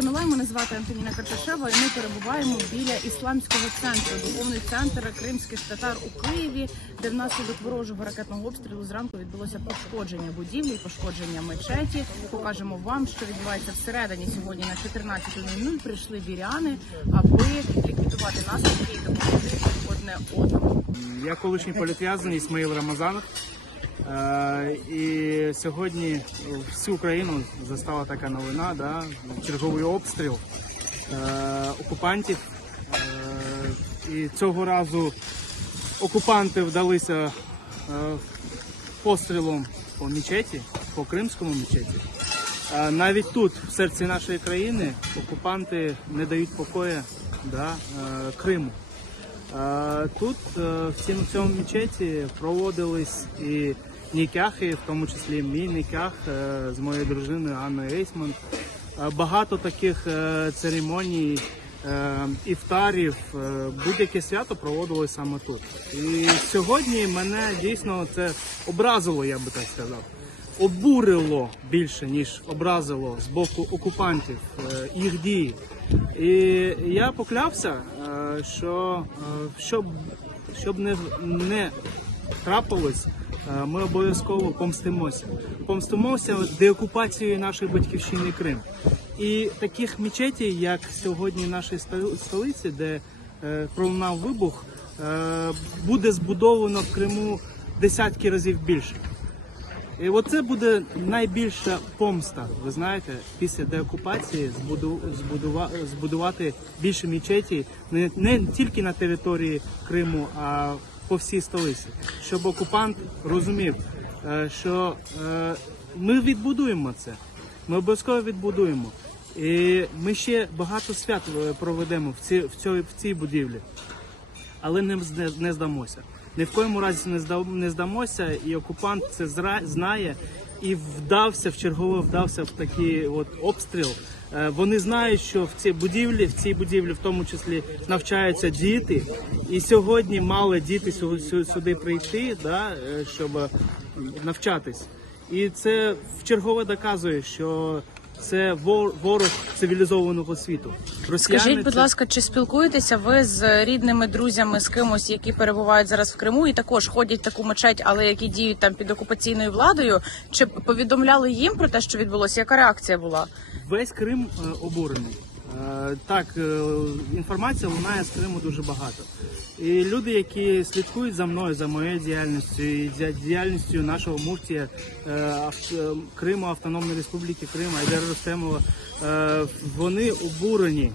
Бенолай, мене звати Антоніна Карташева, і ми перебуваємо біля ісламського центру, духовний центр кримських татар у Києві, де внаслідок ворожого ракетного обстрілу зранку відбулося пошкодження будівлі, пошкодження мечеті. Покажемо вам, що відбувається всередині сьогодні на 14.00. Прийшли віряни, аби ліквідувати наслідки і допомогти одне одному. Я колишній політв'язаний Ісмаїл Рамазанов. Е, і сьогодні всю Україну застала така новина, да, черговий обстріл е, окупантів. Е, і цього разу окупанти вдалися пострілом по мечеті, по кримському мечеті. Навіть тут, в серці нашої країни, окупанти не дають покою да, Криму. Тут е, в цьому, мечеті проводились і нікахи, в тому числі мій ніках е, з моєю дружиною Анною Ейсман. Е, Багато таких церемоній, іфтарів, будь-яке свято проводилось саме тут. І сьогодні мене дійсно це образило, я би так сказав. Обурило більше ніж образило з боку окупантів їх дії. І я поклявся, що е, щоб, щоб не, не трапилось, е, ми обов'язково помстимося. Помстимося деокупацією нашої батьківщини Крим. І таких мечетей, як сьогодні в нашій столиці, де е, пролунав вибух, е, буде збудовано в Криму десятки разів більше. І оце буде найбільша помста, ви знаєте, після деокупації збуду, збудува, збудувати більше мечеті не, не тільки на території Криму, а по всій столиці. Щоб окупант розумів, е, що е, ми відбудуємо це. Ми обов'язково відбудуємо. І ми ще багато свят е, проведемо в цій, в цій, в цій будівлі але не, не здамося. Ні в коєму разі не, зда, не здамося, і окупант це знає і вдався в чергове вдався в такий от обстріл. Е, Вони знають, що в цій будівлі, в цій будівлі, в тому числі, навчаються діти, і сьогодні мали діти сю- сю- сюди прийти, да, е, щоб навчатись. І це вчергове доказує, що це ворог цивілізованого світу. Росіяни Скажіть, будь це- ласка, чи спілкуєтеся ви з рідними друзями з кимось, які перебувають зараз в Криму, і також ходять в таку мечеть, але які діють там під окупаційною владою? Чи повідомляли їм про те, що відбулося? Яка реакція була? Весь Крим е, обурений. Е, Так, е, інформація лунає з Криму дуже багато. І люди, які слідкують за мною, за моєю діяльністю і за діяльністю нашого муфтія е, е, Криму, Автономної Республіки Крим, Айдера Ростемова, е, вони обурені.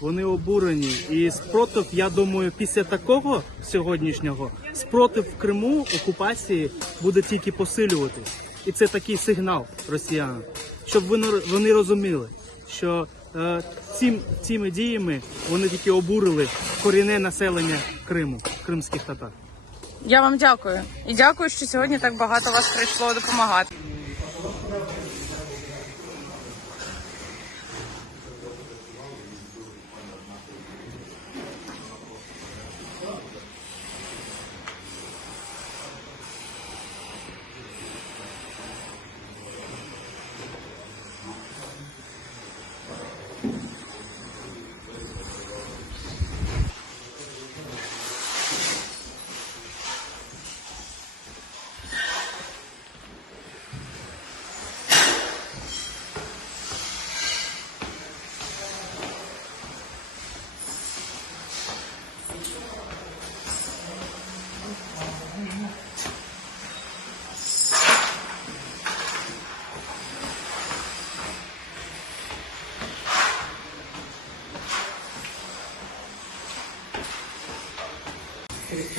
Вони обурені. І спротив, я думаю, після такого сьогоднішнього спротив в Криму окупації буде тільки посилюватись. І це такий сигнал росіянам, щоб вони, розуміли, що цим, цими діями вони тільки обурили корінне населення Криму, кримських татар. Я вам дякую і дякую, що сьогодні так багато вас прийшло допомагати.